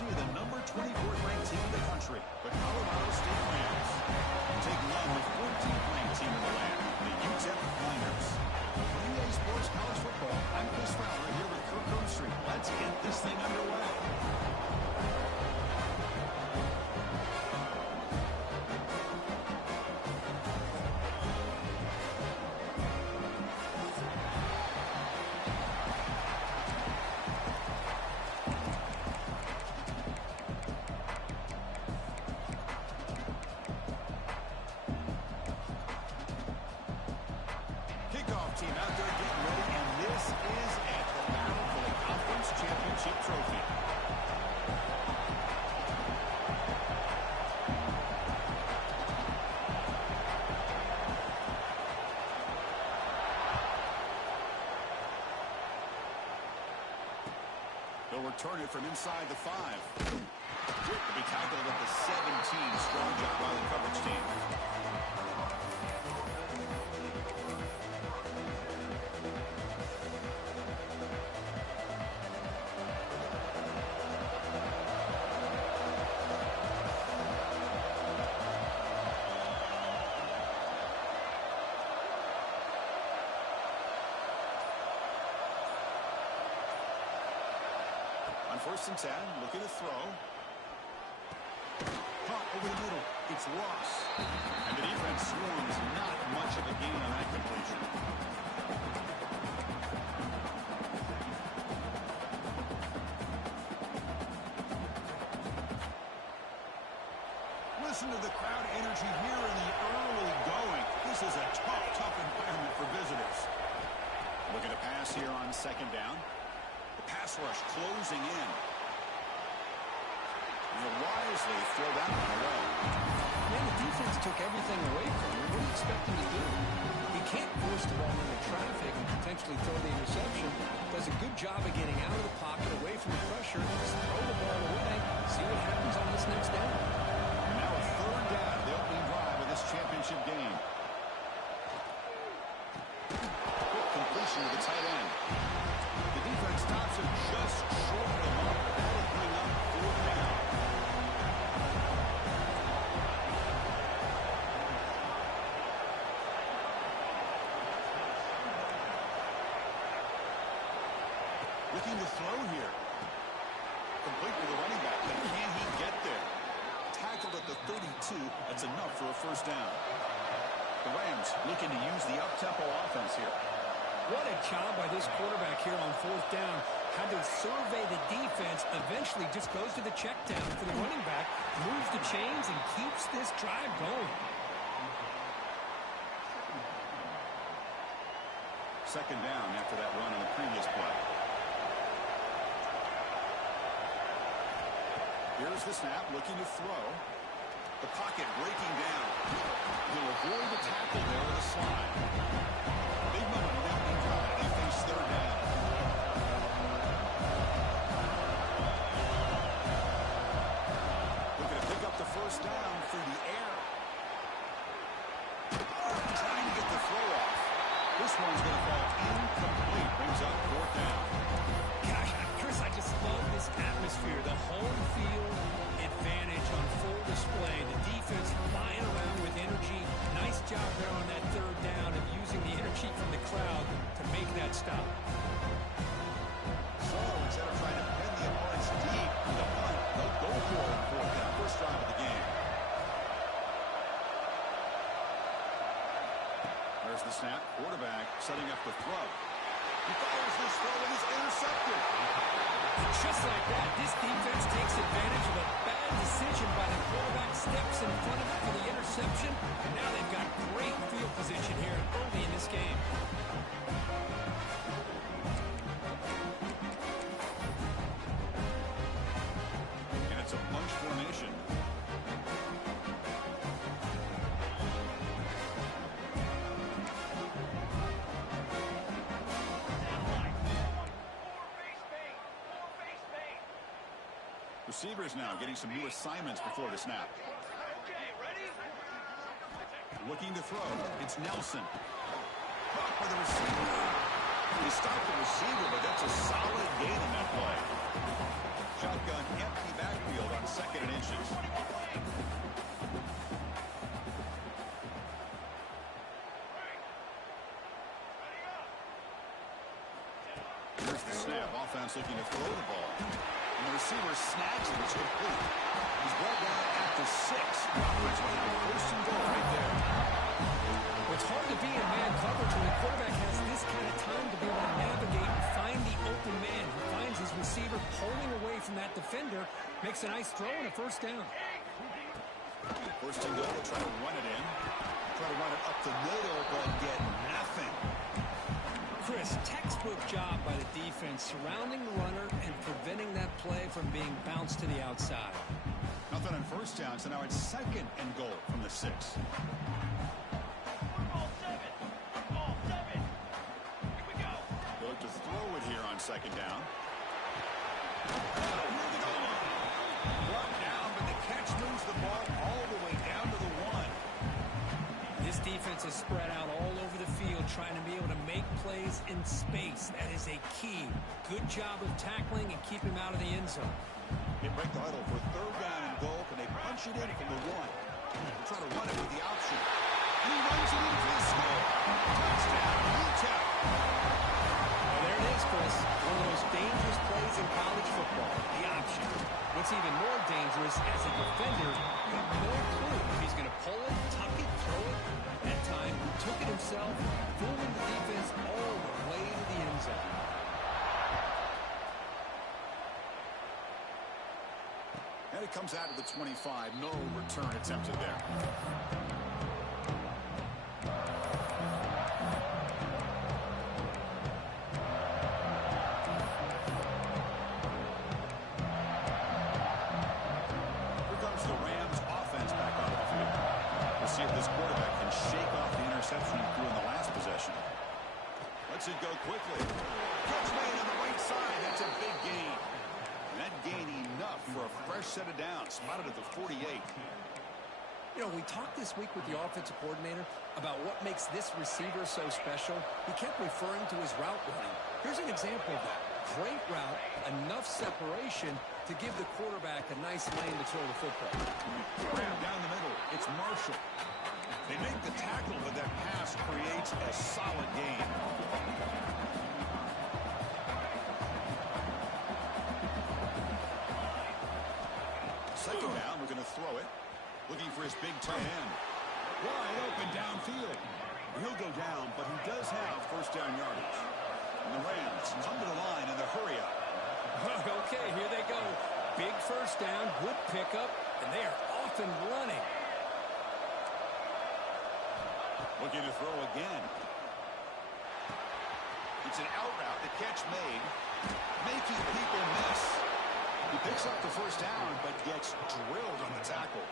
courtesy of the number 24th ranked team in the country, the Colorado State Rams. Taking on the 14th ranked team in the land, the UTEP Miners. For EA Sports College Football, I'm Chris Fowler here with Kirk Street. Let's get this thing underway. Team out there getting ready, and this is it, the battle for the conference championship trophy. They'll return it from inside the 5. To be tackled at the 17. Strong job by the coverage team. On 1st and 10, looking to throw. Caught over the middle. It's lost. And the defense swarms. Not much of a gain on that completion. Listen to the crowd energy here in the early going. This is a tough environment for visitors. Looking to pass here on 2nd down. The pass rush closing in. And they'll wisely throw that one away. Man, the defense took everything away from him. What do you expect him to do? He can't force the ball into traffic and potentially throw the interception. Does a good job of getting out of the pocket, away from the pressure, just throw the ball away, see what happens on this next down. And now a 3rd down, the opening drive of this championship game. Quick completion to the tight end. The defense stops him just short of the mark. That'll bring up 4th down. Looking to throw here. Complete with the running back, but can he get there? Tackled at the 32. That's enough for a 1st down. The Rams looking to use the up-tempo offense here. What a job by this quarterback here on 4th down. Had to survey the defense, eventually just goes to the check down for the running back, moves the chains, and keeps this drive going. 2nd down after that run on the previous play. Here's the snap, looking to throw. The pocket breaking down. He'll avoid the tackle there with a slide. Big moment in the opening drive. They face 3rd down. Looking to pick up the 1st down through the air. Trying to get the throw off. This one's going to fall incomplete. Brings up 4th down. Gosh, Chris, I just love this atmosphere. The home field advantage on full display. The defense flying around with energy. Nice job there on that 3rd down of using the energy from the crowd to make that stop. So instead of trying to pin the opponents deep with a punt, they'll go for it on 4th down. 1st drive of the game. There's the snap. Quarterback setting up the throw. He fires this throw and is intercepted. Just like that, this defense takes advantage of a bad decision by the quarterback, steps in front of it for the interception, and now they've got great field position here early in this game. And it's a bunch formation. Receivers now getting some new assignments before the snap. Looking to throw. It's Nelson. Caught by the receiver. He stopped the receiver, but that's a solid gain in that play. Shotgun empty back Here's the snap. Offense looking to throw the ball. And the receiver snags it. It's complete. He's brought down at the 6. The offense will have first and goal right there. Well, it's hard to be in man coverage when the quarterback has this kind of time to be able to navigate and find the open man. He finds his receiver pulling away from that defender, makes a nice throw and a first down. First and goal. Try to run it in. Try to run it up the middle, but get nothing. Chris, textbook job by the defense surrounding the runner and preventing that play from being bounced to the outside. Nothing on first down, so now it's second and goal from the 6. They look to throw it here on second down. Brought down, but the catch moves the ball all the way down to the 1. This defense is spread out all over the field, trying to be able to make plays in space. That is a key. Good job of tackling and keep him out of the end zone. They break the huddle for third down and goal, and they punch it in from the 1. They try to run it with the option. And he runs it in for the score. Touchdown, UTEP. Well, there it is, Chris. One of the most dangerous plays in college football, the option. What's even more dangerous, as a defender, you have no clue if he's going to pull it, tuck it, throw it. That time, he took it himself, fooling the defense all the way to the end zone. And it comes out of the 25. No return attempted there. Here comes the Rams offense back on the field. We'll see if this quarterback can shake off the interception he threw in the last possession. Lets it go quickly. Catch made on the right side. That's a big gain. That gain enough for a fresh set of downs. Spotted at the 48. You know, we talked this week with the offensive coordinator about what makes this receiver so special. He kept referring to his route running. Here's an example of that. Great route, enough separation to give the quarterback a nice lane to throw the football. Down the middle, it's Marshall. They make the tackle, but that pass creates a solid gain. Second down, we're going to throw it. Looking for his big tight end. Wide open downfield. He'll go down, but he does have first down yardage. And the Rams come to the line in the hurry up. Okay, here they go. Big first down, good pickup, and they are off and running. Looking to throw again. It's an out route. The catch made. Making people miss. He picks up the first down, but gets drilled on the tackle.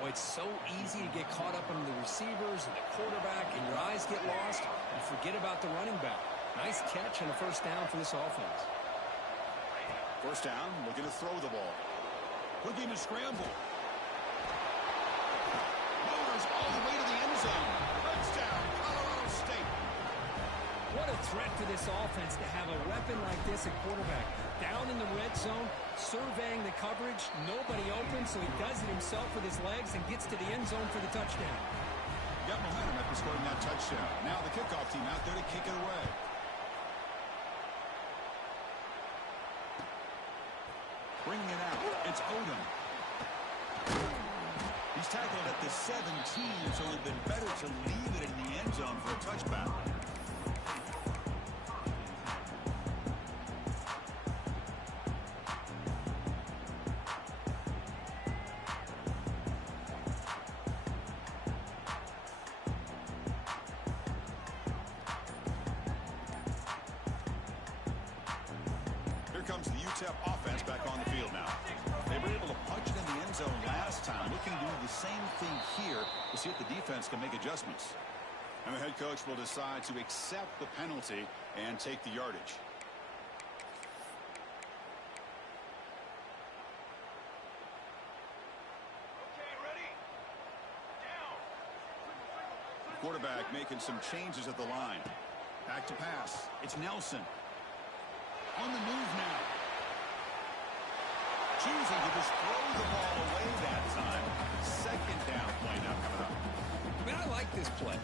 Boy, it's so easy to get caught up in the receivers and the quarterback, and your eyes get lost. You forget about the running back. Nice catch and a first down for this offense. First down, looking to throw the ball. Looking to scramble. Motors all the way to the end zone. Touchdown, Colorado State. What a threat for this offense to have a weapon like this at quarterback. Down in the red zone, surveying the coverage. Nobody open, so he does it himself with his legs and gets to the end zone for the touchdown. Got momentum after scoring that touchdown. Now the kickoff team out there to kick it away. Bringing it out, it's Odom. He's tackled at the 17, so it would have been better to leave it in the end zone for a touchback. Here comes the UTEP offense back on the field now. They were able to punch it in the end zone last time. Looking to do the same thing here to see if the defense can make adjustments. And the head coach will decide to accept the penalty and take the yardage. Okay, ready? Down. Quarterback making some changes at the line. Back to pass. It's Nelson. On the move now. Choosing to just throw the ball away that time. Second down play now coming up. mean, I like this play.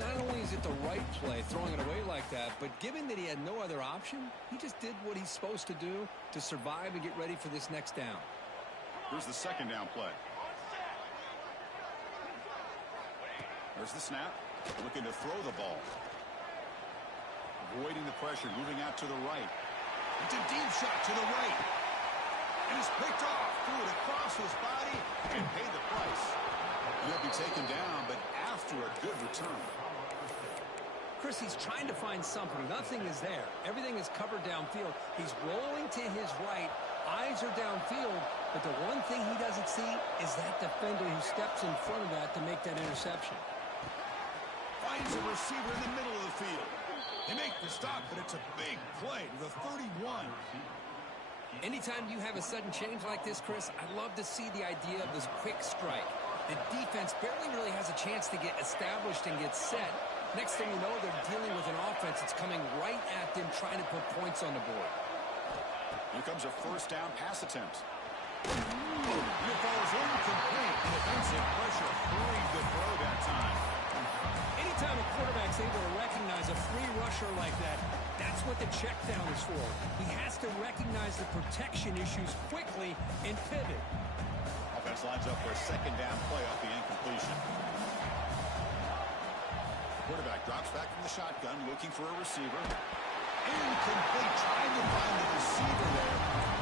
Not only is it the right play, throwing it away like that, but given that he had no other option, he just did what he's supposed to do to survive and get ready for this next down. Here's the second down play. There's the snap. Looking to throw the ball. Avoiding the pressure, moving out to the right. It's a deep shot to the right. And it's picked off. Threw it across his body and paid the price. He'll be taken down, but after a good return. Chris, he's trying to find something. Nothing is there. Everything is covered downfield. He's rolling to his right. Eyes are downfield. But the one thing he doesn't see is that defender who steps in front of that to make that interception. Finds a receiver in the middle of the field. They make the stop, but it's a big play to the 31. Anytime you have a sudden change like this, Chris, I love to see the idea of this quick strike. The defense barely really has a chance to get established and get set. Next thing you know, they're dealing with an offense that's coming right at them, trying to put points on the board. Here comes a first down pass attempt. And it falls incomplete. Defensive pressure hurried the throw that time. Anytime a quarterback's able to recognize a free rusher like that, that's what the check down is for. He has to recognize the protection issues quickly and pivot. Offense lines up for a second down play off the incompletion. Quarterback drops back from the shotgun, looking for a receiver. Incomplete, trying to find the receiver there.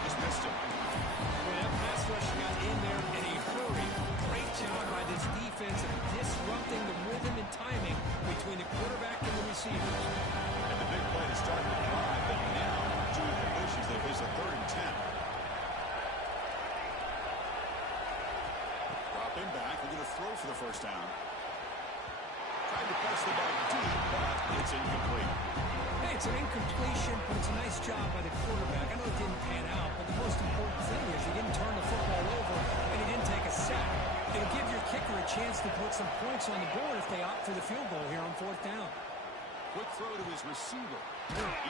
Just missed him. Well, that pass rush got in there in a hurry. Great job by this defense of disrupting the rhythm and timing between the quarterback and the receivers. And the big play to start the drive, but now two incompletions. They face a 3rd and 10. Dropping back, we're going to throw for the first down. Tried to press the ball deep, but it's incomplete. Hey, it's an incompletion, but it's a nice job by the quarterback. I know it didn't pan out, but the most important thing is he didn't turn the football over and he didn't take a sack. It'll give your kicker a chance to put some points on the board if they opt for the field goal here on 4th down. Quick throw to his receiver.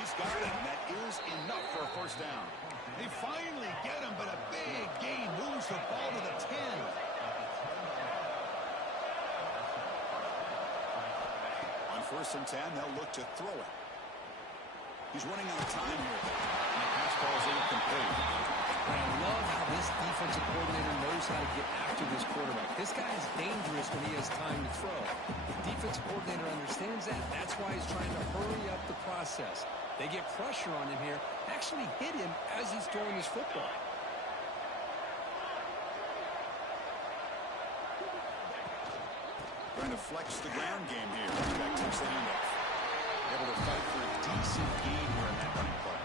He's got it, and that is enough for a first down. They finally get him, but a big gain moves the ball to the 10. On 1st and 10, they'll look to throw it. He's running out of time here. And the pass ball is incomplete. I love how this defensive coordinator knows how to get after this quarterback. This guy is dangerous when he has time to throw. The defensive coordinator understands that. That's why he's trying to hurry up the process. They get pressure on him here, actually hit him as he's throwing his football. Trying to flex the ground game here. Quarterback takes the handoff. Able to fight for a decent gain here in that running play.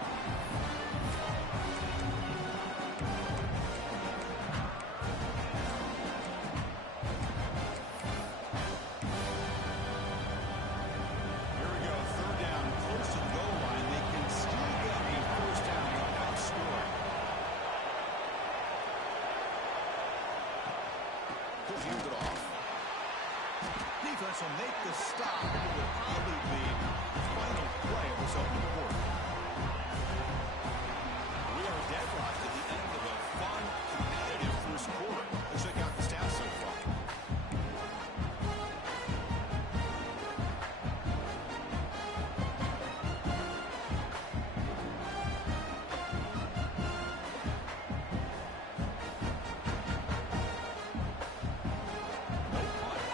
Here we go, 3rd down, close to the goal line. They can still get a first down without scoring. He'll hand it off. Defense will make the stop. It will probably be the final play of this opening quarter. We are deadlocked at the end of a fun, competitive first quarter. Let's check out the stats so far.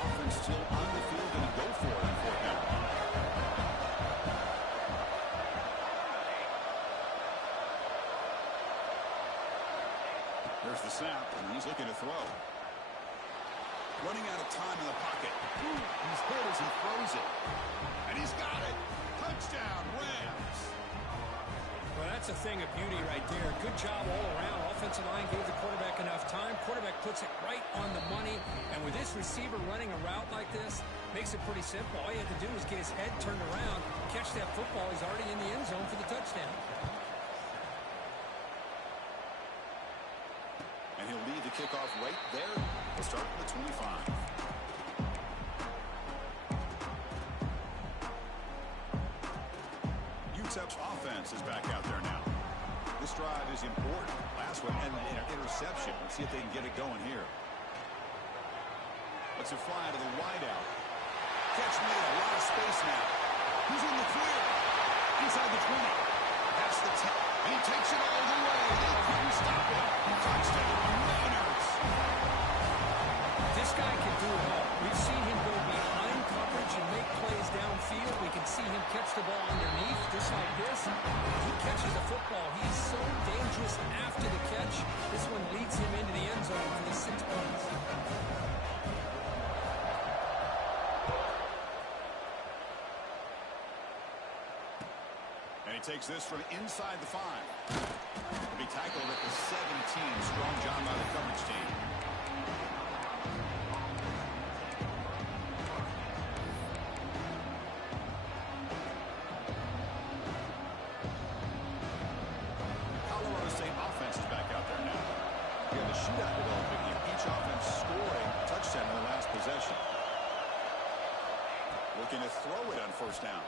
Offense still on the field and go for it on 4th down. There's the snap, and he's looking to throw. Running out of time in the pocket. He's hit as he throws it. And he's got it. Touchdown, Rams. Well, that's a thing of beauty right there. Good job all around. Offensive line gave the quarterback enough time. Quarterback puts it right on the money. And with this receiver running a route like this, makes it pretty simple. All you have to do is get his head turned around, catch that football. He's already in the end zone for the touchdown. And he'll lead the kickoff right there. He'll start at the 25. UTEP's offense is back out there now. This drive is important. Last one, and an interception. Let's see if they can get it going here. Let's fly to the wideout. catch made. A lot of space now. He's in the clear. Inside the 20. That's the 10. He takes it all the way. They couldn't stop him. Touchdown, Niners. This guy can do it all. We've seen him go behind coverage and make plays downfield. We can see him catch the ball underneath, just like this. He catches the football. He's so dangerous after the catch. This one leads him into the end zone for the 6 points. And he takes this from inside the 5. He'll be tackled at the 17. Strong job by the coverage team. Colorado State offense is back out there now. We have a shootout developing here. Each offense scoring a touchdown in the last possession. Looking to throw it on first down.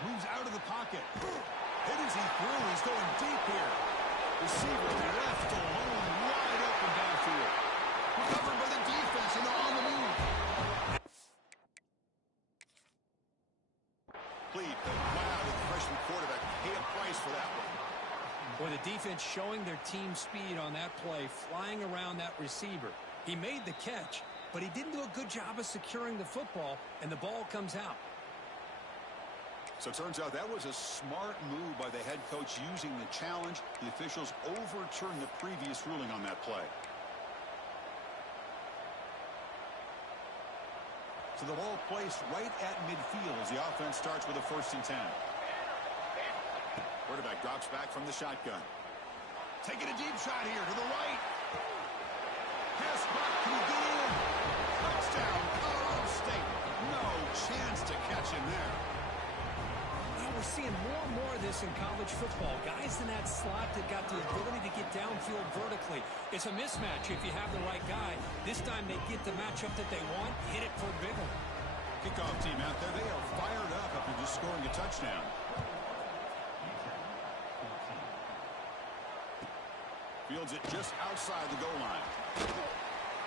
Moves out of the pocket. Hit as he threw. He's going deep here. Receiver left alone, wide open downfield. Recovered by the defense and on the move. Complete. Wow, the freshman quarterback paid a price for that one. Boy, the defense showing their team speed on that play, flying around that receiver. He made the catch, but he didn't do a good job of securing the football, and the ball comes out. So it turns out that was a smart move by the head coach using the challenge. The officials overturned the previous ruling on that play. So the ball placed right at midfield as the offense starts with a 1st and 10. Quarterback drops back from the shotgun. Taking a deep shot here to the right. Pass back, can he get in? Touchdown, Colorado State. No chance to catch him there. We're seeing more and more of this in college football. Guys in that slot that got the ability to get downfield vertically. It's a mismatch if you have the right guy. This time they get the matchup that they want, hit it for a big one. Kickoff team out there, they are fired up after just scoring a touchdown. Fields it just outside the goal line.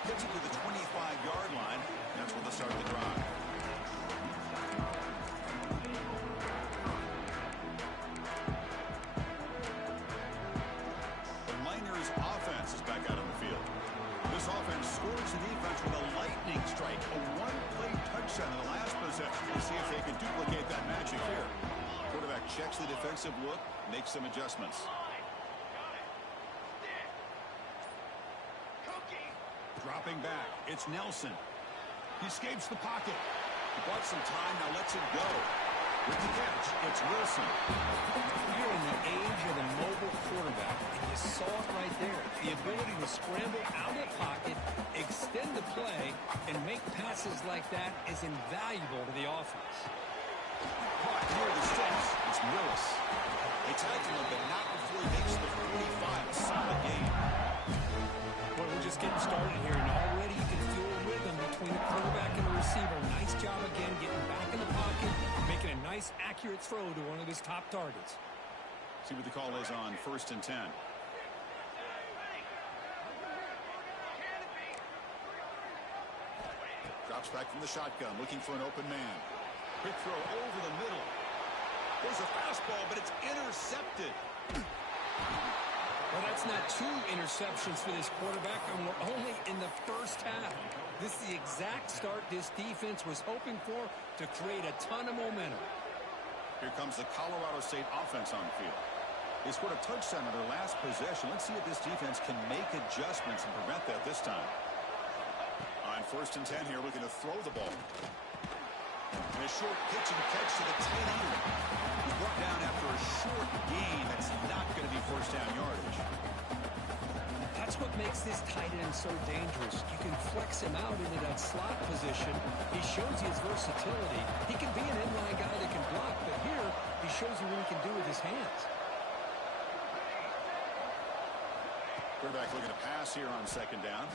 Gets it to the 25-yard line. That's where they'll start the drive. Offense is back out on the field. This offense scores the defense with a lightning strike, a one-play touchdown in the last possession. We'll see if they can duplicate that magic here. Quarterback checks the defensive look, makes some adjustments. Dropping back, it's Nelson. He escapes the pocket. He bought some time, now lets it go. With the catch, it's Wilson. You're in the age of the mobile quarterback, and you saw it right there. The ability to scramble out of the pocket, extend the play, and make passes like that is invaluable to the offense. Caught near the sticks. It's Willis. They tackle him, but not before he makes the 45. A solid game. Well, we're just getting started here, and already you can feel a rhythm between the quarterback and the receiver. Nice job again getting back in the pocket, making a nice, accurate throw to one of his top targets. See what the call is on 1st and 10. Drops back from the shotgun, looking for an open man. Quick throw over the middle. There's a fastball, but it's intercepted. Well, that's not 2 interceptions for this quarterback, and we're only in the first half. This is the exact start this defense was hoping for to create a ton of momentum. Here comes the Colorado State offense on the field. They scored a touchdown on their last possession. Let's see if this defense can make adjustments and prevent that this time. On 1st and 10 here, looking to throw the ball. And a short pitch and catch to the tight end. He's brought down after a short gain. That's not going to be first down yardage. That's what makes this tight end so dangerous. You can flex him out into that slot position. He shows you his versatility. He can be an inline guy that can block, but here he shows you what he can do with his hands. Quarterback looking to pass here on 2nd down.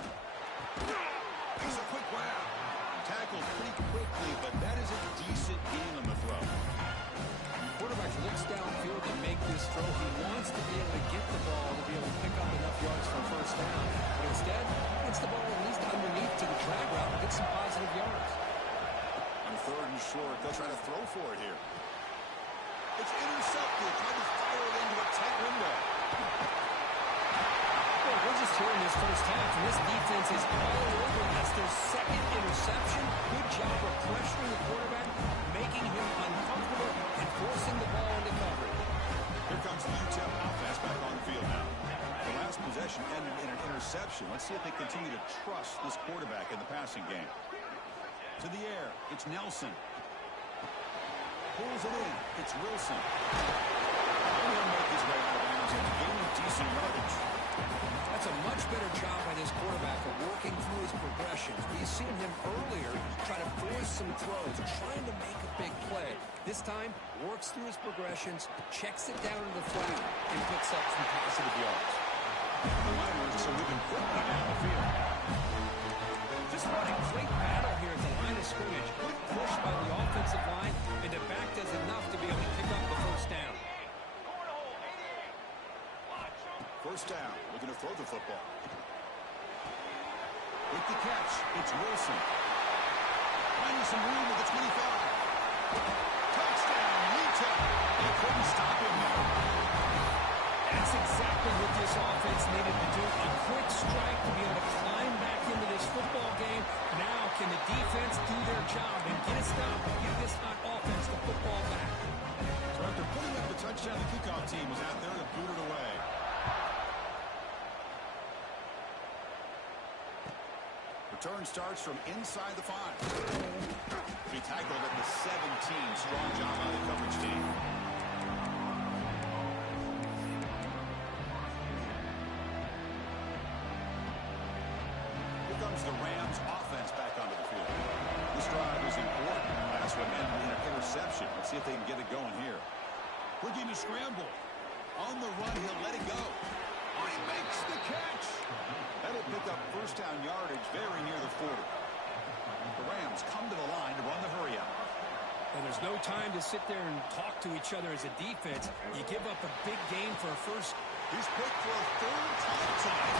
He's a quick grab. Tackled pretty quickly, but that is a decent gain on the throw. Quarterback looks downfield to make this throw. He wants to be able to get the ball to be able to pick up enough yards for first down. But instead, gets the ball at least underneath to the drag route and get some positive yards. On third and short. They'll try to throw for it here. It's intercepted. Trying to fire it into a tight window. Well, we're just here in this first half, and this defense is all over. That's their second interception. Good job of pressuring the quarterback, making him uncomfortable, and forcing the ball into coverage. Here comes the UTEP offense back on the field now. The last possession ended in an interception. Let's see if they continue to trust this quarterback in the passing game. To the air, it's Nelson. Pulls it in. It's Wilson. And he'll make his way out of bounds and gain decent yardage. That's a much better job by this quarterback of working through his progressions. We've seen him earlier try to force some throws, trying to make a big play. This time, works through his progressions, checks it down to the flat, and picks up some positive yards. The Niners are moving quickly down the field. Just about a great battle here at the line of scrimmage. Good push by the offensive line, and the back does enough to be able to pick up the first down. First down, looking to throw the football. With the catch, it's Wilson. Finding some room at the 25. Touchdown, UTEP. They couldn't stop him there. That's exactly what this offense needed to do. A quick strike to be able to climb back into this football game. Now can the defense do their job and get a stop and give this hot offense the football back? So after putting up the touchdown, the kickoff team was out there to boot it away. Return starts from inside the 5. Be tackled at the 17. Strong job by the coverage team. Here comes the Rams offense back onto the field. This drive is important. Last one ended in an interception. Let's see if they can get it going here. We're getting a scramble. On the run, he'll let it go. Oh, he makes the catch. That'll pick up first down yardage very near the 40. The Rams come to the line to run the hurry out. And there's no time to sit there and talk to each other as a defense. You give up a big gain for a first. He's picked for a third time tonight.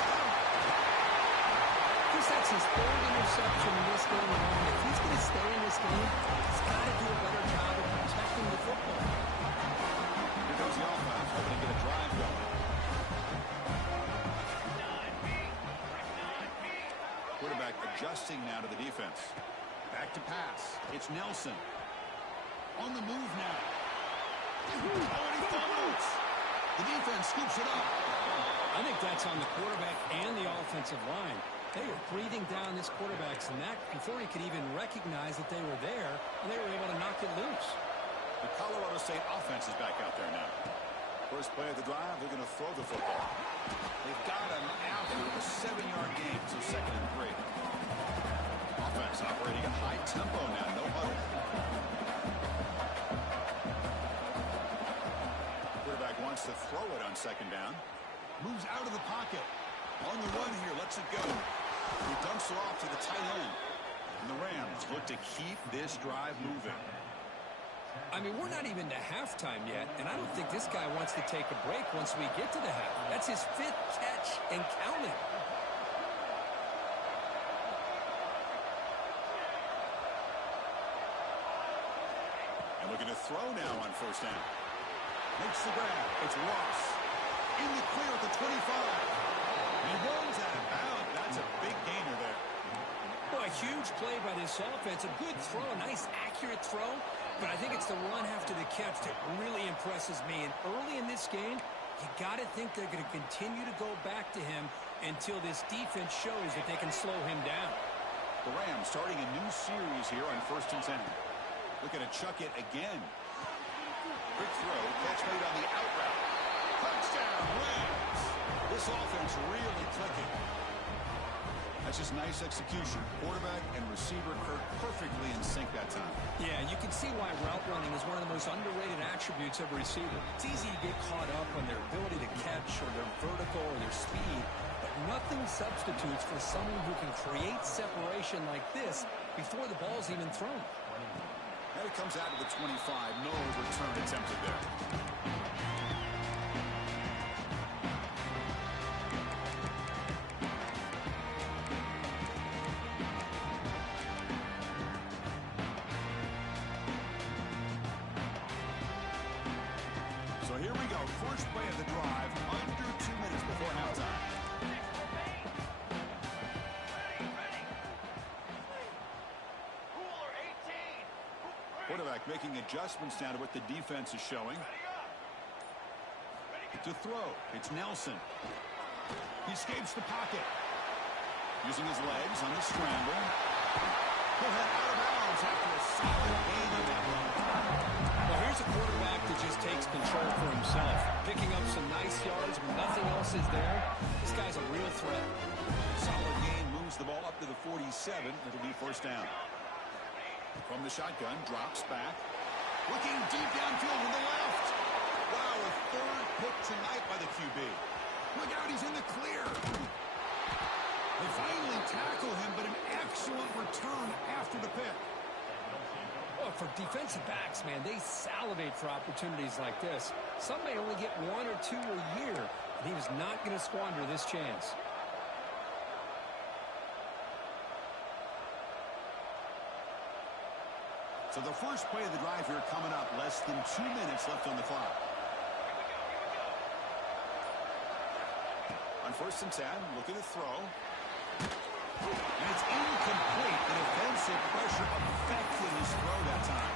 That's his third interception in this game alone. If he's going to stay in this game, he's got to do a better job of protecting the football. Here goes the offense, hoping to get a drive going. Quarterback adjusting now to the defense. Back to pass. It's Nelson. On the move now. Oh, and he fumbles. The defense scoops it up. I think that's on the quarterback and the offensive line. They were breathing down this quarterback's neck before he could even recognize that they were there, and they were able to knock it loose. The Colorado State offense is back out there now. First play of the drive, they're going to throw the football. They've got him after a 7-yard gain, so 2nd and 3. Offense operating at high tempo now, no huddle. Quarterback wants to throw it on 2nd down. Moves out of the pocket. On the run here, lets it go. He dumps it off to the tight end. And the Rams look to keep this drive moving. I mean, we're not even to halftime yet, and I don't think this guy wants to take a break once we get to the half. That's his 5th catch and counting. And looking to throw now on first down. Makes the grab. It's Ross. In the clear at the 25. He runs out of bounds. That's a big gainer there. Boy, a huge play by this offense. A good throw, a nice, accurate throw. But I think it's the run after the catch that really impresses me. And early in this game, you got to think they're going to continue to go back to him until this defense shows that they can slow him down. The Rams starting a new series here on 1st and 10. Looking to chuck it again. Quick throw. Catch made on the out route. Touchdown, Rams. This offense really clicking. That's just nice execution. Quarterback and receiver Kirk perfectly in sync that time. Yeah, you can see why route running is one of the most underrated attributes of a receiver. It's easy to get caught up on their ability to catch or their vertical or their speed, but nothing substitutes for someone who can create separation like this before the ball's even thrown. And it comes out of the 25. No return attempted there. So here we go. First play of the drive, under 2 minutes before halftime. Quarterback making adjustments now to what the defense is showing. To throw, it's Nelson. He escapes the pocket. Using his legs on the scramble. He'll head out of bounds after a solid gain on that run. Well, here's a quarterback that just takes control for himself. Picking up some nice yards when nothing else is there. This guy's a real threat. Solid gain moves the ball up to the 47. It'll be first down. From the shotgun, drops back. Looking deep downfield to the left. Wow, a third pick tonight by the QB. Look out, he's in the clear. They finally tackle him, but an excellent return after the pick. Well, for defensive backs, man, they salivate for opportunities like this. Some may only get 1 or 2 a year, and he was not going to squander this chance. So the first play of the drive here coming up. Less than 2 minutes left on the clock. On 1st and 10, look at the throw. And it's incomplete. The defensive pressure affected his throw that time.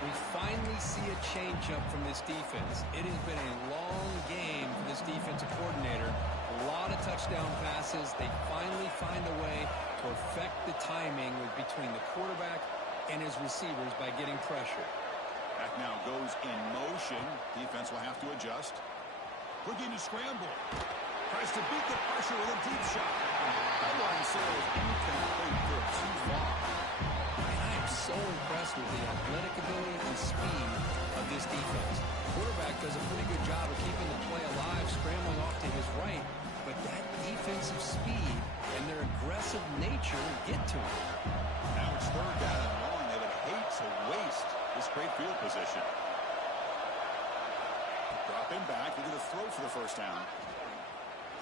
We finally see a changeup from this defense. It has been a long game for this defensive coordinator. A lot of touchdown passes. They finally find a way to affect the timing between the quarterback and his receivers by getting pressure. Back now goes in motion. Defense will have to adjust. Looking to scramble. Tries to beat the pressure with a deep shot. Headline says incomplete for too far. And I am so impressed with the athletic ability and speed of this defense. Quarterback does a pretty good job of keeping the play alive, scrambling off to his right. But that defensive speed and their aggressive nature get to him. Now it's 3rd down and long. They would hate to waste this great field position. Dropping back. They're going to throw for the first down.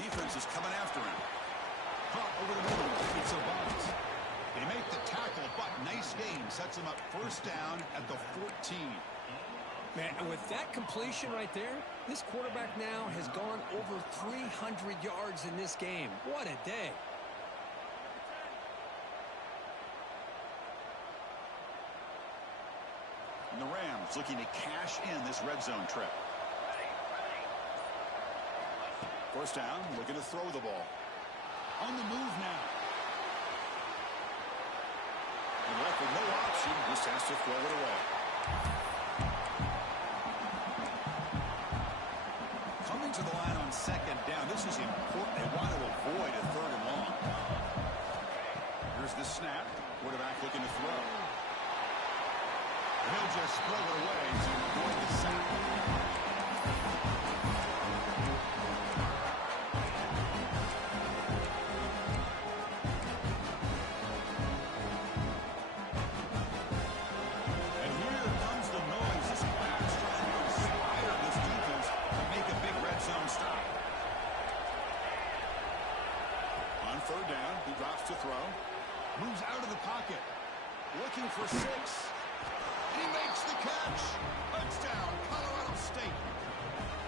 Defense is coming after him. Caught over the middle. It's a bounce. They make the tackle, but nice gain. Sets him up first down at the 14. Man, and with that completion right there, this quarterback now has gone over 300 yards in this game. What a day. And the Rams looking to cash in this red zone trip. First down, looking to throw the ball. On the move now. And left with no option, just has to throw it away. Coming to the line on 2nd down. This is important. They want to avoid a 3rd and long. Here's the snap. Quarterback looking to throw. He'll just throw it away to avoid the sack. And here comes the noise. This quarterback's trying to inspire this defense to make a big red zone stop. On 3rd down, he drops to throw. Moves out of the pocket. Looking for 6. He makes the catch. Touchdown, Colorado State.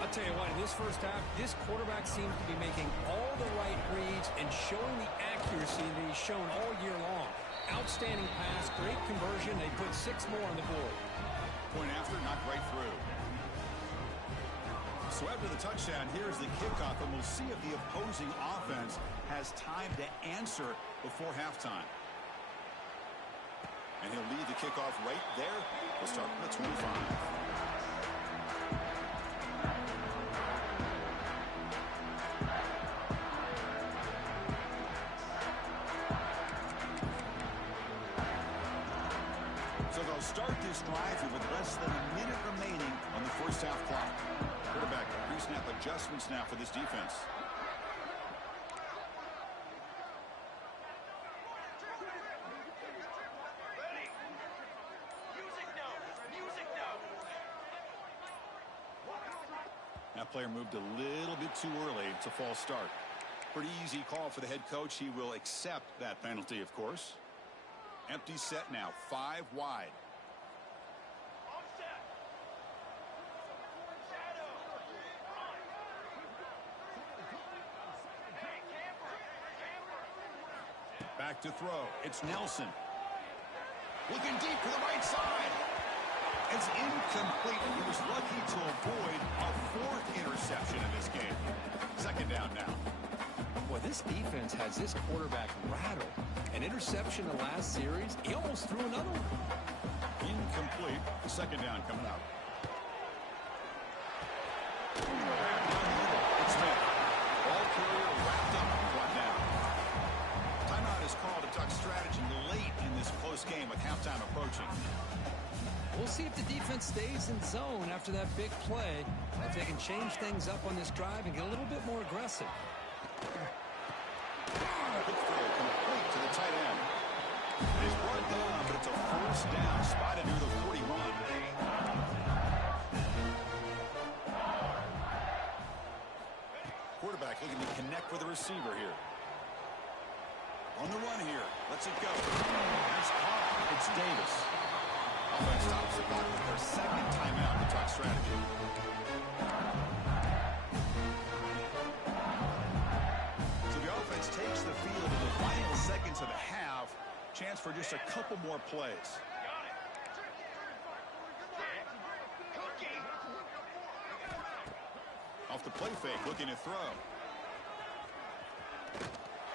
I'll tell you what, in this first half, this quarterback seems to be making all the right reads and showing the accuracy that he's shown all year long. Outstanding pass, great conversion. They put 6 more on the board. Point after, knocked right through. So after the touchdown, here's the kickoff, and we'll see if the opposing offense has time to answer before halftime. And he'll lead the kickoff right there. We'll start from the 25. So they'll start this drive here with less than a minute remaining on the first half clock. Quarterback pre-snap adjustments now for this defense. That player moved a little bit too early. It's a false start. Pretty easy call for the head coach. He will accept that penalty, of course. Empty set now, 5 wide. Back to throw. It's Nelson. Looking deep for the right side. It's incomplete. He was lucky to avoid a fourth interception in this game. Second down now. Boy, this defense has this quarterback rattled. An interception in the last series. He almost threw another one. Incomplete. Second down coming up. It's Smith. Ball carrier wrapped up and brought down. Timeout is called to talk strategy late in this close game with halftime approaching. We'll see if the defense stays in zone after that big play. If they can change things up on this drive and get a little bit more aggressive. Quick throw complete to the tight end. He's brought down, but it's a first down spotted near the 41. Quarterback looking to connect with the receiver here. On the run here. Let's it go. That's caught. It's Davis. Offense stops the clock with their second timeout to talk strategy. So the offense takes the field in the final seconds of the half. Chance for just a couple more plays. Off the play fake, looking to throw.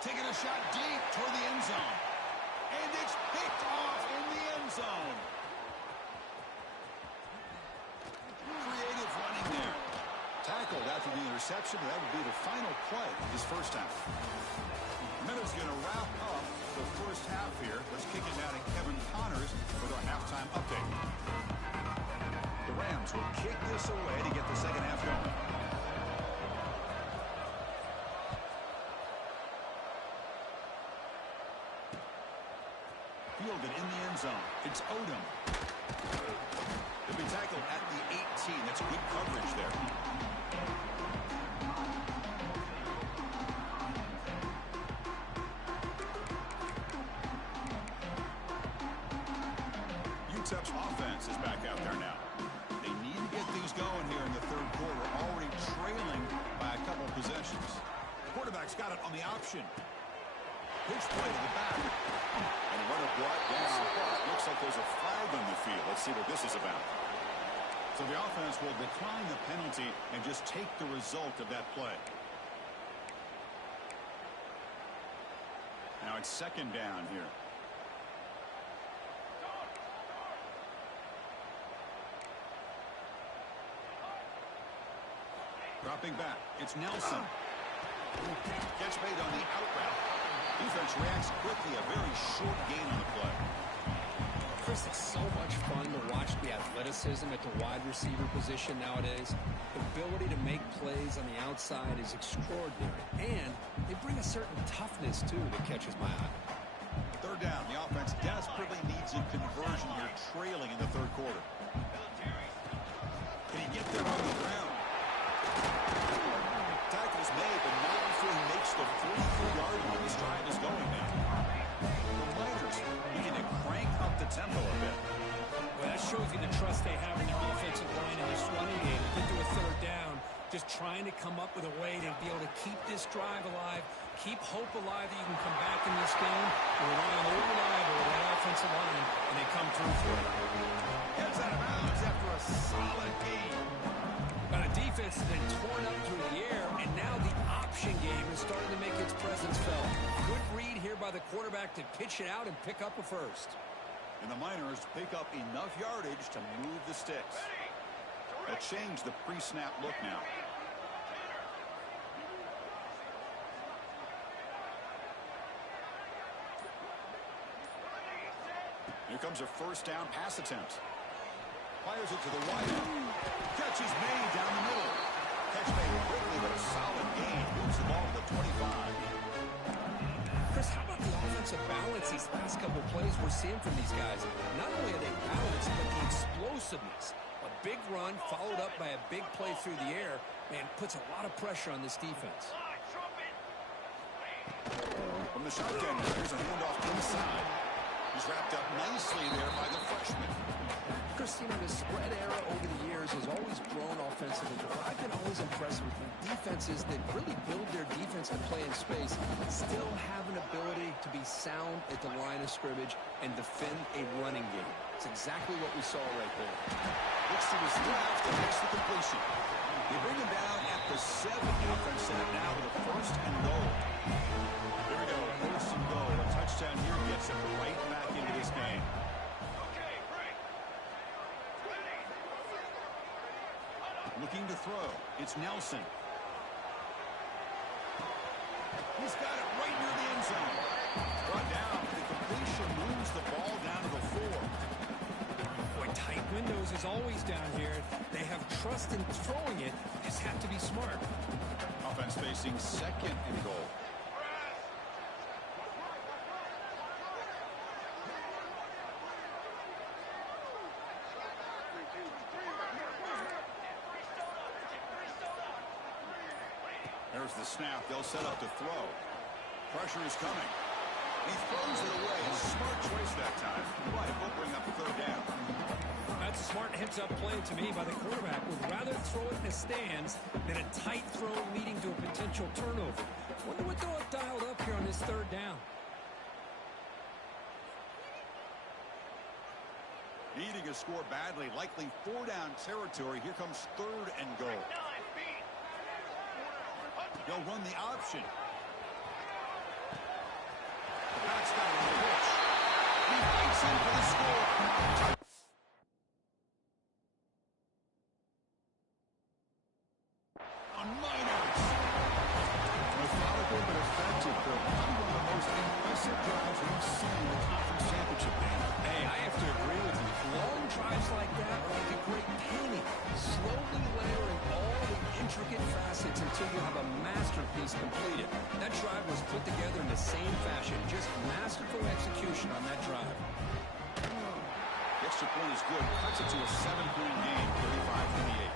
Taking a shot deep toward the end zone. And it's picked off in the end zone. Creative running there. Tackled after the interception. That would be the final play of this first half. Minutes going to wrap up the first half here. Let's kick it down to Kevin Connors with our halftime update. The Rams will kick this away to get the second half going. Fielded in the end zone. It's Odom. He'll be tackled at the 18. That's good coverage there. UTEP's offense is back out there now. They need to get things going here in the third quarter, already trailing by a couple possessions. The quarterback's got it on the option. Pitch play to the back. And runner brought down. Looks like there's a flag on the field. Let's see what this is about. So the offense will decline the penalty and just take the result of that play. Now it's second down here. Dropping back. It's Nelson. Catch made on the out route. Defense reacts quickly. A very short gain on the play. Chris, it's so much fun to watch the athleticism at the wide receiver position nowadays. The ability to make plays on the outside is extraordinary. And they bring a certain toughness, too, that catches my eye. Third down. The offense desperately needs a conversion here, trailing in the third quarter. Can he get there on the ground? Tackle's made, but not before he makes the 43-yard line. This drive is going now. The Miners begin to crank up the tempo a bit. Well, that shows you the trust they have in their offensive line in this running game. Get to a third down, just trying to come up with a way to be able to keep this drive alive, keep hope alive that you can come back in this game. They're relying on reliable with that offensive line, and they come through for it. Gets out of bounds after a solid game. But a defense has been torn up through the air, and now the option game is starting to make its presence felt. Good read here by the quarterback to pitch it out and pick up a first. And the Miners pick up enough yardage to move the sticks. They'll change the pre-snap look now. Here comes a first down pass attempt. Fires it to the right. Catch is made down the middle. Catch made quickly, but a solid gain. Moves the ball to the 25. Chris, how about the offensive balance these last couple plays we're seeing from these guys? Not only are they balanced, but the explosiveness. A big run followed up by a big play through the air, man, puts a lot of pressure on this defense. From the shotgun, here's a handoff inside. He's wrapped up nicely there by the freshman. Chris, you know, the spread era over the years has always grown offensively, but I've been always impressed with the defense. offenses that really build their defense to play in space still have an ability to be sound at the line of scrimmage and defend a running game. It's exactly what we saw right there. Looks to his left and makes the completion. They bring him down at the 7-yard set now with a first and goal. Here we go, first and goal. A touchdown here gets him right back into this game. Okay, break. Ready. Looking to throw. It's Nelson. He's got it right near the end zone. Brought down. The completion moves the ball down to the 4. Boy, tight windows is always down here. They have trust in throwing it. Just have to be smart. Offense facing second and goal. There's the snap. They'll set up to throw. Pressure is coming. He throws it away. Smart choice that time. But it will bring up a third down. That's a smart heads-up play to me by the quarterback. Would rather throw it in the stands than a tight throw leading to a potential turnover. Wonder what they'll have dialed up here on this third down. Needing a score badly. Likely 4-down territory. Here comes third and goal. They'll run the option. The back's down on the pitch. He fights in for the score. On Miners. Methodical but effective, Bill. Probably one of the most impressive drives we've seen in the conference championship game. Hey, I have to agree with you. Long drives like that are like a great painting. Slowly layering all the intricate facets until you have a masterpiece completed. That drive was put together in the same fashion. Just masterful execution on that drive. The extra point is good. Cuts it to a 7-point game, 35-28.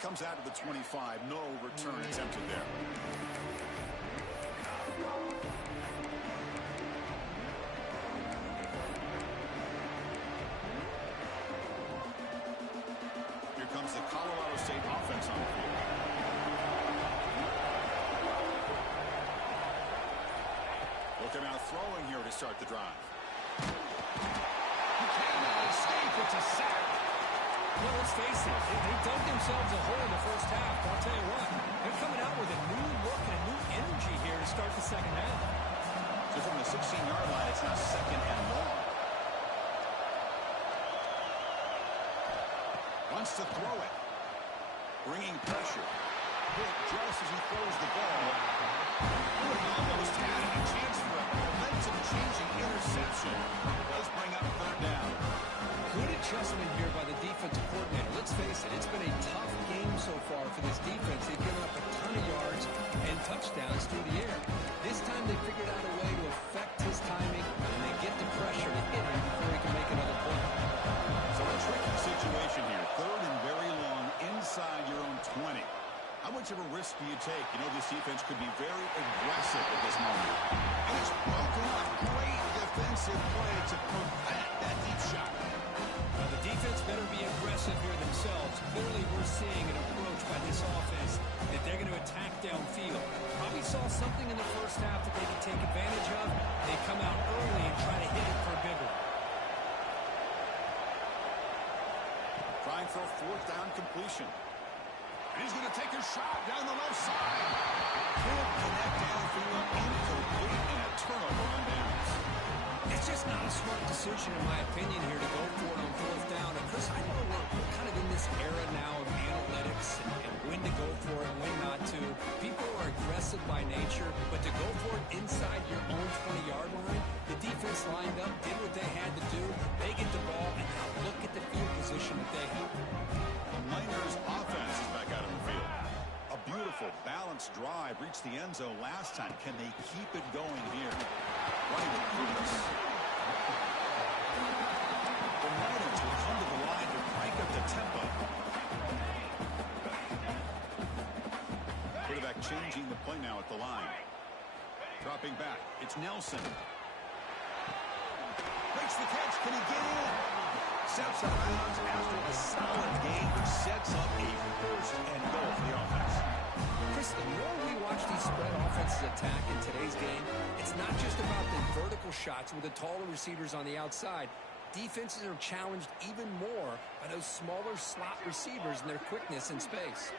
Comes out of the 25. No return attempted there. Here comes the Colorado State offense on the field. Looking out throwing here to start the drive. He cannot escape. It's a sack. Well, let's face it, they dug themselves a hole in the first half. But I'll tell you what, they're coming out with a new look and a new energy here to start the second half. So from the 16-yard line, it's now second and long. Wants to throw it. Bringing pressure. Hit just as he throws the ball. He almost had a chance for a momentum-changing interception. Does bring up third down. Good adjustment here by the defensive coordinator. Let's face it, it's been a tough game so far for this defense. They've given up a ton of yards and touchdowns through the air. This time they figured out a way to affect his timing, and they get the pressure to hit him before he can make another play. So a tricky situation here. Third and very long inside your own 20. How much of a risk do you take? You know, this defense could be very aggressive at this moment. And it's broken up. Great defensive play to prevent that deep shot. Now, the defense better be aggressive here themselves. Clearly, we're seeing an approach by this offense that they're going to attack downfield. Probably saw something in the first half that they can take advantage of. They come out early and try to hit it for a big one. Trying for a fourth down completion. And he's going to take a shot down the left side. Can't connect downfield, incomplete, and a turnover on downs. It's just not a smart decision, in my opinion, here to go for it on fourth down. And Chris, I know we're kind of in this era now of analytics and when to go for it and when not to. People are aggressive by nature, but to go for it inside your own 20-yard line, the defense lined up, did what they had to do. They get the ball, and now look at the field position that they have. The Miners offense is back out of the field. A beautiful Beautiful balanced drive. Reached the end zone last time. Can they keep it going here? Running with purpose. The Niners will come to the line to crank up the tempo. Quarterback changing the play now at the line. Dropping back. It's Nelson. Makes the catch. Can he get in? Steps out of bounds after a solid gain, which sets up a first and goal for the offense. Chris, the more we watch these spread offenses attack in today's game, it's not just about the vertical shots with the taller receivers on the outside. Defenses are challenged even more by those smaller slot receivers and their quickness in space.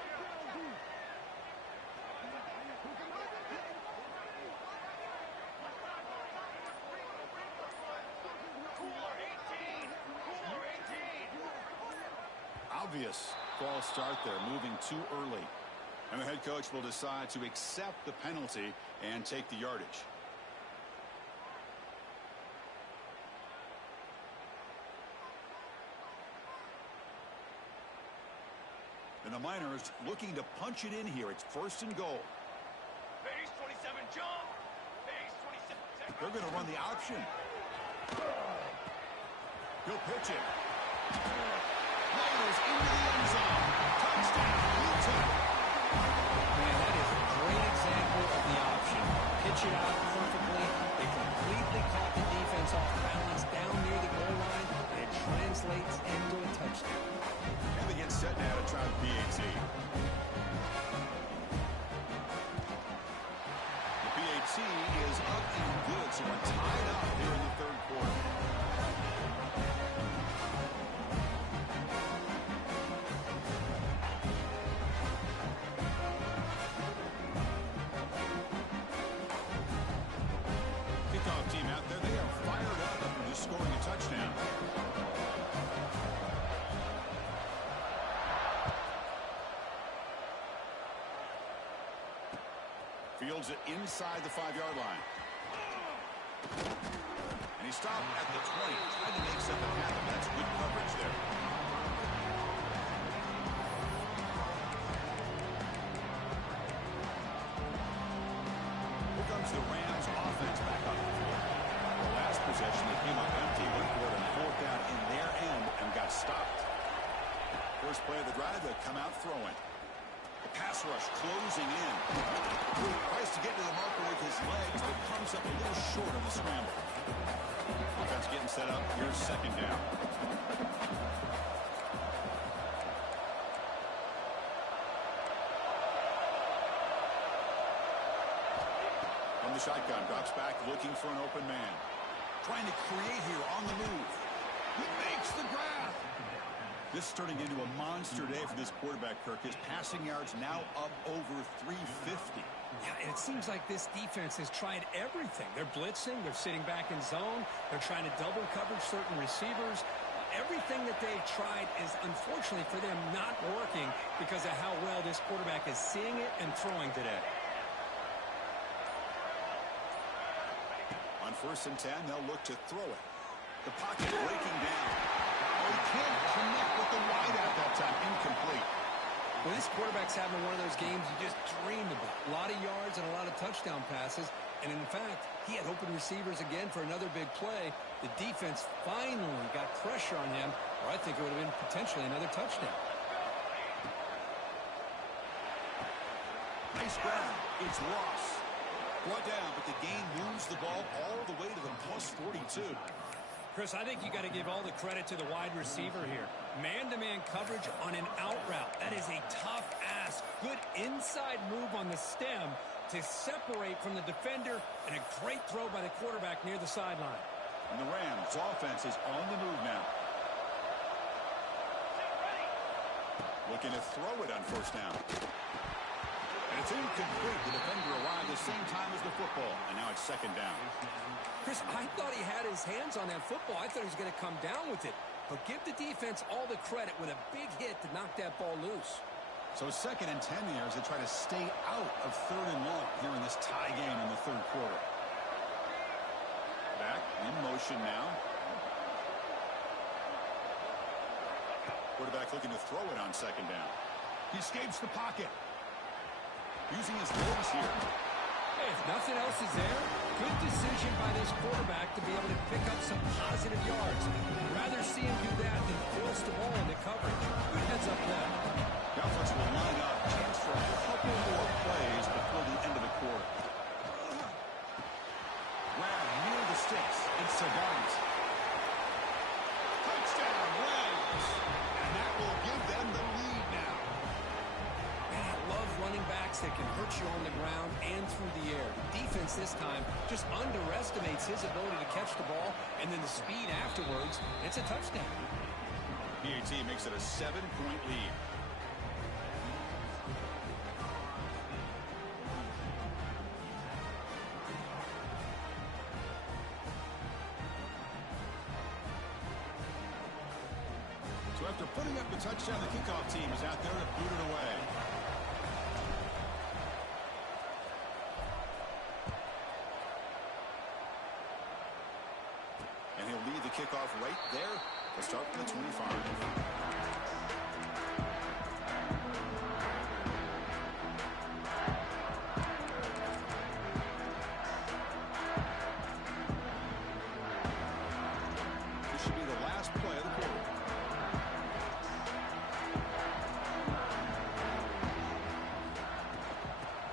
Obvious false start there, moving too early. And the head coach will decide to accept the penalty and take the yardage. And the Miners looking to punch it in here. It's first and goal. Base 27 jump. Base 27. They're going to run the option. He'll pitch it. Miners into the end zone. Touchdown, UTEP. Man, that is a great example of the option. Pitch it out perfectly. They completely caught the defense off balance down near the goal line, and it translates into a touchdown. And they get set now to try the PAT. The PAT is up and good, so we're tied up here in the third quarter. Kickoff team out there, they are fired up after just scoring a touchdown. Fields it inside the 5-yard line. And he stopped at the 20. Tried to make something happen. That's good coverage there. Here comes the Rams offense back on the field. The last possession, they came up empty. Went for it on fourth down in their end and got stopped. First play of the drive, they come out throwing. The pass rush closing in. Tries to get to the marker with his legs, but comes up a little short on the scramble. Offense getting set up. Here's second down. From the shotgun, drops back, looking for an open man. Trying to create here on the move. He makes the grab. This is turning into a monster day for this quarterback, Kirk. His passing yards now up over 350. Yeah, and it seems like this defense has tried everything. They're blitzing. They're sitting back in zone. They're trying to double coverage certain receivers. Everything that they've tried is, unfortunately for them, not working because of how well this quarterback is seeing it and throwing today. On 1st and 10, they'll look to throw it. The pocket breaking down. Oh, he can't connect with the wideout that time. Incomplete. Well, this quarterback's having one of those games you just dreamed about. A lot of yards and a lot of touchdown passes. And, in fact, he had open receivers again for another big play. The defense finally got pressure on him, or I think it would have been potentially another touchdown. Nice grab. It's Ross. Brought down, but the game moves the ball all the way to the plus 42. Chris, I think you got to give all the credit to the wide receiver here. Man-to-man coverage on an out route. That is a tough ask. Good inside move on the stem to separate from the defender, and a great throw by the quarterback near the sideline. And the Rams offense is on the move now. Looking to throw it on 1st down. And it's incomplete. The defender arrived the same time as the football, and now it's 2nd down. Chris, I thought he had his hands on that football. I thought he was going to come down with it. But give the defense all the credit with a big hit to knock that ball loose. So 2nd and 10 here as they try to stay out of 3rd and long here in this tie game in the 3rd quarter. Back in motion now. Quarterback looking to throw it on 2nd down. He escapes the pocket. using his legs here. Hey, if nothing else is there, good decision by this quarterback to be able to pick up some positive yards. Rather see him do that than force the ball into coverage. Good heads up play. The offense will line up. Chance for a couple more plays before the end of the quarter. Grab near the sticks. It's Savant. Touchdown, Rams. And that will give them the lead now. Man, I love running backs that can hurt you on the ground and through the air. The defense this time just underestimates his ability to catch the ball, and then the speed afterwards, it's a touchdown. PAT makes it a 7-point lead. So after putting up the touchdown, the kickoff team is out there to boot it away. And he'll lead the kickoff right there. Let's start from the 25. This should be the last play of the quarter.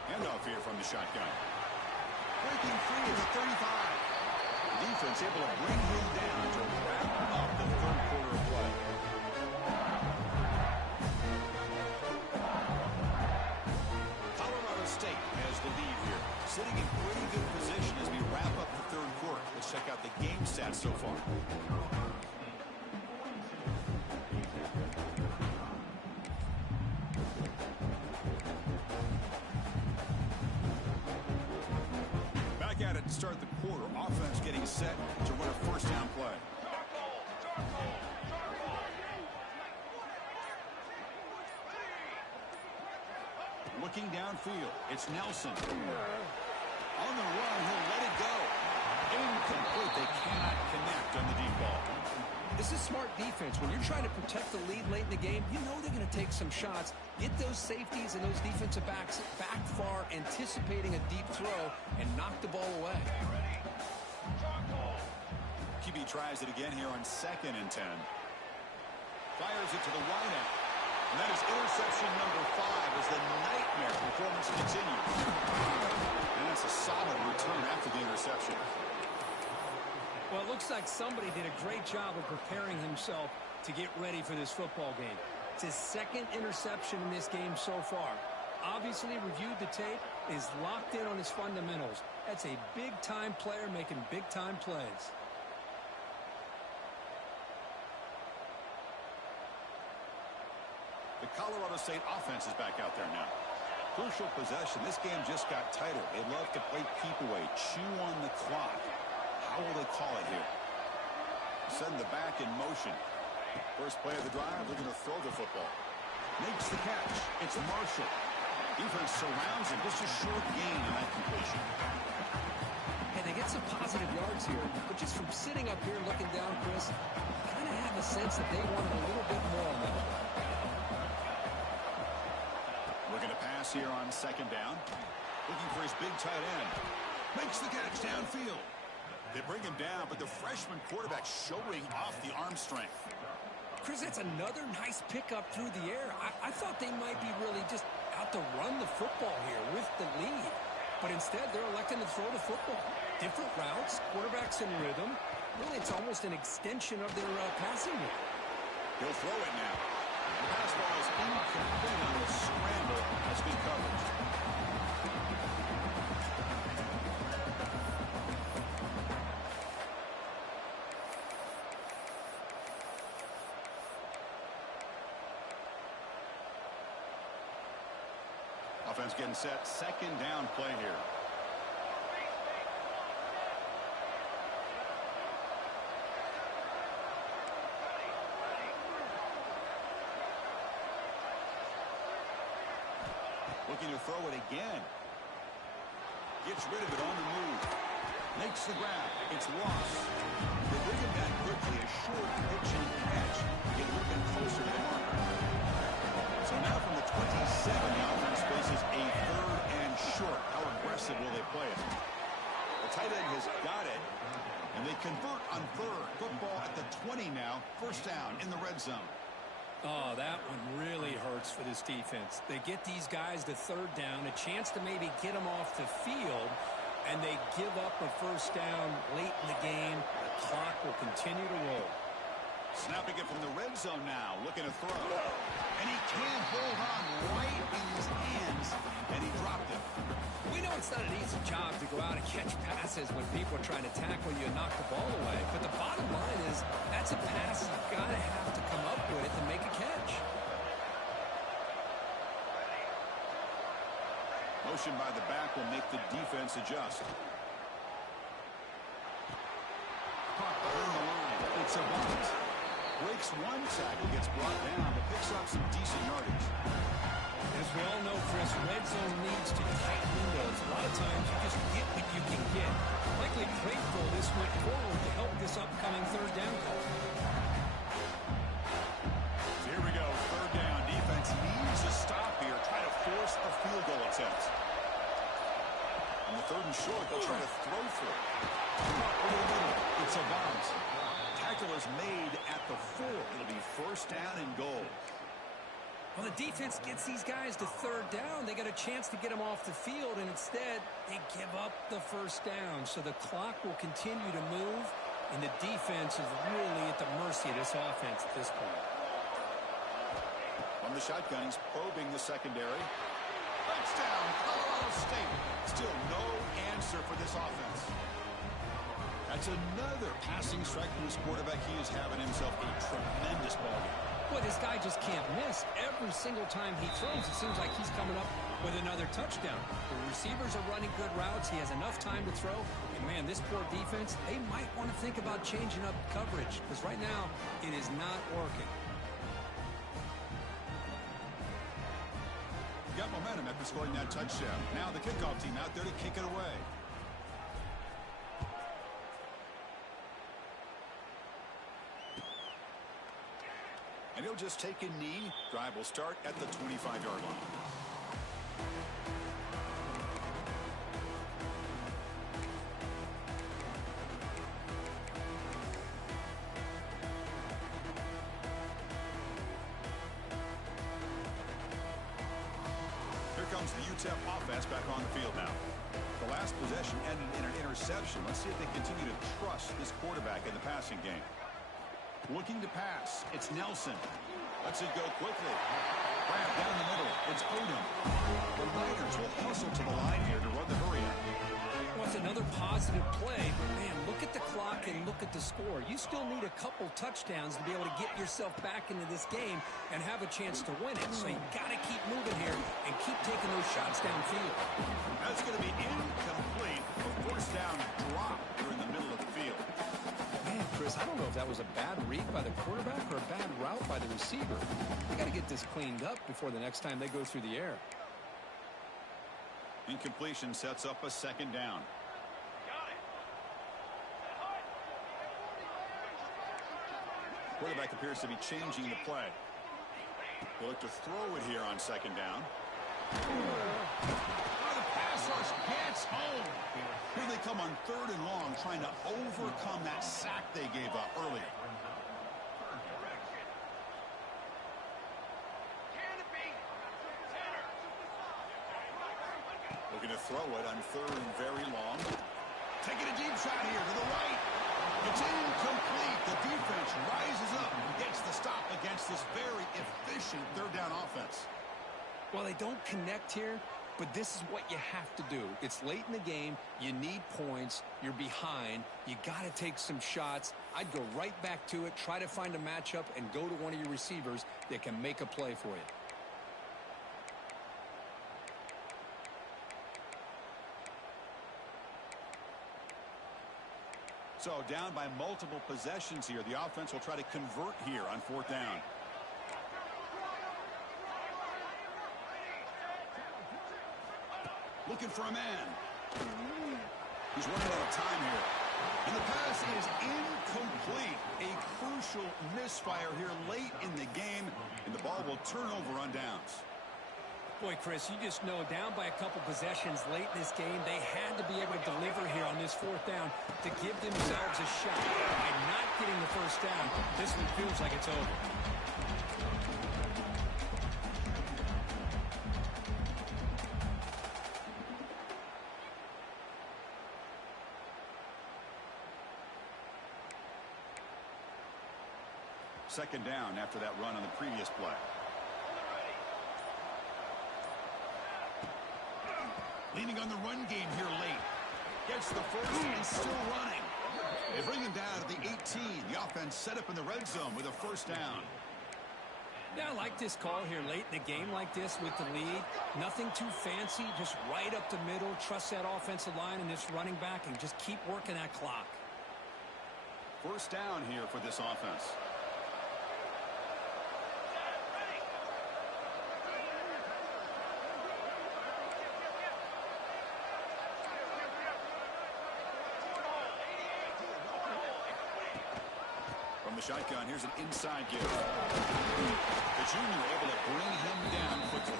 Handoff here from the shotgun. Breaking free at the 35. The defense able to bring him down to wrap up the third quarter of play. Colorado State has the lead here, sitting in pretty good position as we wrap up the third quarter. Let's check out the game stats so far. Back at it to start the quarter. Offense getting set to run a first down play. Looking downfield, it's Nelson. On the run, he'll let it go. Incomplete. They cannot connect on the deep ball. This is smart defense. When you're trying to protect the lead late in the game, you know they're going to take some shots, get those safeties and those defensive backs back far, anticipating a deep throw, and knock the ball away. QB tries it again here on 2nd and 10. Fires it to the wide out. And that is interception number 5 as the nightmare performance continues. And that's a solid return after the interception. Well, it looks like somebody did a great job of preparing himself to get ready for this football game. It's his 2nd interception in this game so far. Obviously reviewed the tape, is locked in on his fundamentals. That's a big-time player making big-time plays. The Colorado State offense is back out there now. Crucial possession. This game just got tighter. They love to play keep away, chew on the clock. How will they call it here? Send the back in motion. First play of the drive, looking to throw the football. Makes the catch. It's Marshall. Defense surrounds him. Just a short gain on that completion. And they get some positive yards here, but just from sitting up here looking down, Chris, kind of have a sense that they wanted a little bit more on that. Looking to pass here on 2nd down. Looking for his big tight end. Makes the catch downfield. They bring him down, but the freshman quarterback showing off the arm strength. Chris, that's another nice pickup through the air. I thought they might be really just out to run the football here with the lead. But instead, they're electing to throw the football. Different routes, quarterbacks in rhythm. Really, it's almost an extension of their passing game. He'll throw it now. The pass ball is incomplete on the scramble. That's good coverage. Offense getting set. 2nd down play here. Looking to throw it again. Gets rid of it on the move. Makes the grab. It's lost. They bring him back quickly. A short pitch and catch. Get a little bit closer to the marker. So now from the 27, the offense faces a 3rd and this defense. They get these guys to third down, a chance to maybe get them off the field, and they give up a first down late in the game. The clock will continue to roll. Snapping it from the red zone now, looking to throw. And he can't hold on right in his hands, and he dropped it. We know it's not an easy job to go out and catch passes when people are trying to tackle you and knock the ball away. But the bottom line is that's a pass you've got to have to come up with and make a catch. Motion by the back will make the defense adjust. Caught behind the line. It's a bunt. Breaks one tackle, gets brought down, but picks up some decent yardage. As we all know, Chris, red zone leads to tight windows. A lot of times you just get what you can get. Likely grateful this went forward to help this upcoming third down call. So here we go, third down. Defense needs a stop here, try to force a field goal attempt. On the third and short, they'll try to throw for it. It's a bounce. Tackle is made at the 4. It'll be first down and goal. Well, the defense gets these guys to third down. They get a chance to get them off the field, and instead they give up the first down. So the clock will continue to move, and the defense is really at the mercy of this offense at this point. On the shotgun, he's probing the secondary. Touchdown, Colorado State. Still no answer for this offense. That's another passing strike from his quarterback. He is having himself a tremendous ballgame. Boy, this guy just can't miss. Every single time he throws, it seems like he's coming up with another touchdown. The receivers are running good routes. He has enough time to throw. And, man, this poor defense, they might want to think about changing up coverage because right now it is not working. Got momentum after scoring that touchdown. Now the kickoff team out there to kick it away. And he'll just take a knee. Drive will start at the 25-yard line. Here comes the UTEP offense back on the field now. The last possession ended in an interception. Let's see if they continue to trust this quarterback in the passing game. Looking to pass. It's Nelson. Lets it go quickly. Grab down the middle. It's Odom. The Niners will hustle to the line here to run the hurry up. Well, it's another positive play. Man, look at the clock and look at the score. You still need a couple touchdowns to be able to get yourself back into this game and have a chance to win it. So you got to keep moving here and keep taking those shots downfield. That's going to be incomplete. A first down drop here in the middle of the field. Man, Chris, I don't know if that was a bad read by the quarterback or a bad route by the receiver. We got to get this cleaned up before the next time they go through the air. Incompletion sets up a second down. Quarterback appears to be changing the play. They look to throw it here on second down. The pass rush gets home. Here they come on third and long, trying to overcome that sack they gave up earlier. Looking to throw it on third and very long. Taking a deep shot here to the right. It's incomplete. The defense rises up and gets the stop against this very efficient third down offense. Well, they don't connect here, but this is what you have to do. It's late in the game. You need points. You're behind. You got to take some shots. I'd go right back to it, try to find a matchup, and go to one of your receivers that can make a play for you. So down by multiple possessions here. The offense will try to convert here on fourth down. Looking for a man. He's running out of time here. And the pass is incomplete. A crucial misfire here late in the game. And the ball will turn over on downs. Boy, Chris, you just know down by a couple possessions late in this game, they had to be able to deliver here on this fourth down to give themselves a shot. By not getting the first down, this one feels like it's over. Second down after that run on the previous play. Leaning on the run game here late. Gets the first and still running. They bring him down to the 18. The offense set up in the red zone with a first down. Yeah, I like this call here late in the game like this with the lead. Nothing too fancy, just right up the middle. Trust that offensive line and this running back and just keep working that clock. First down here for this offense. From the shotgun, here's an inside give. The junior able to bring him down quickly.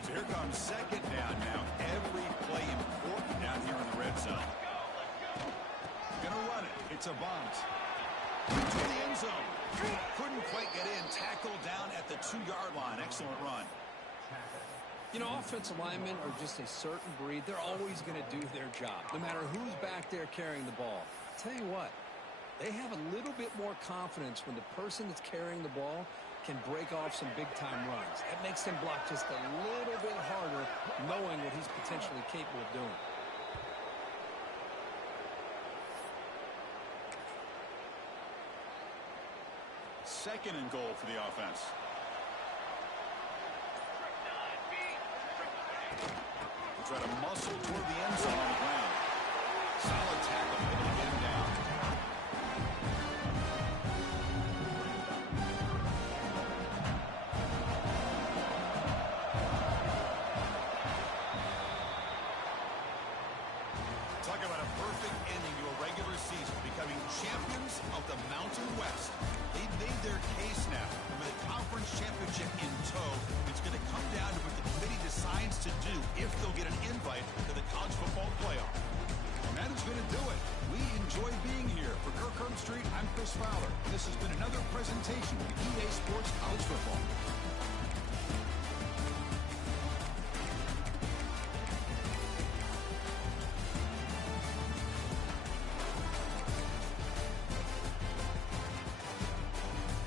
So here comes second down now. Every play important down here in the red zone. Gonna run it. It's a bunt. To the end zone. Couldn't quite get in. Tackled down at the 2-yard line. Excellent run. You know, offensive linemen are just a certain breed. They're always going to do their job, no matter who's back there carrying the ball. Tell you what, they have a little bit more confidence when the person that's carrying the ball can break off some big-time runs. That makes them block just a little bit harder, knowing what he's potentially capable of doing. Second and goal for the offense. Try to muscle toward the end zone.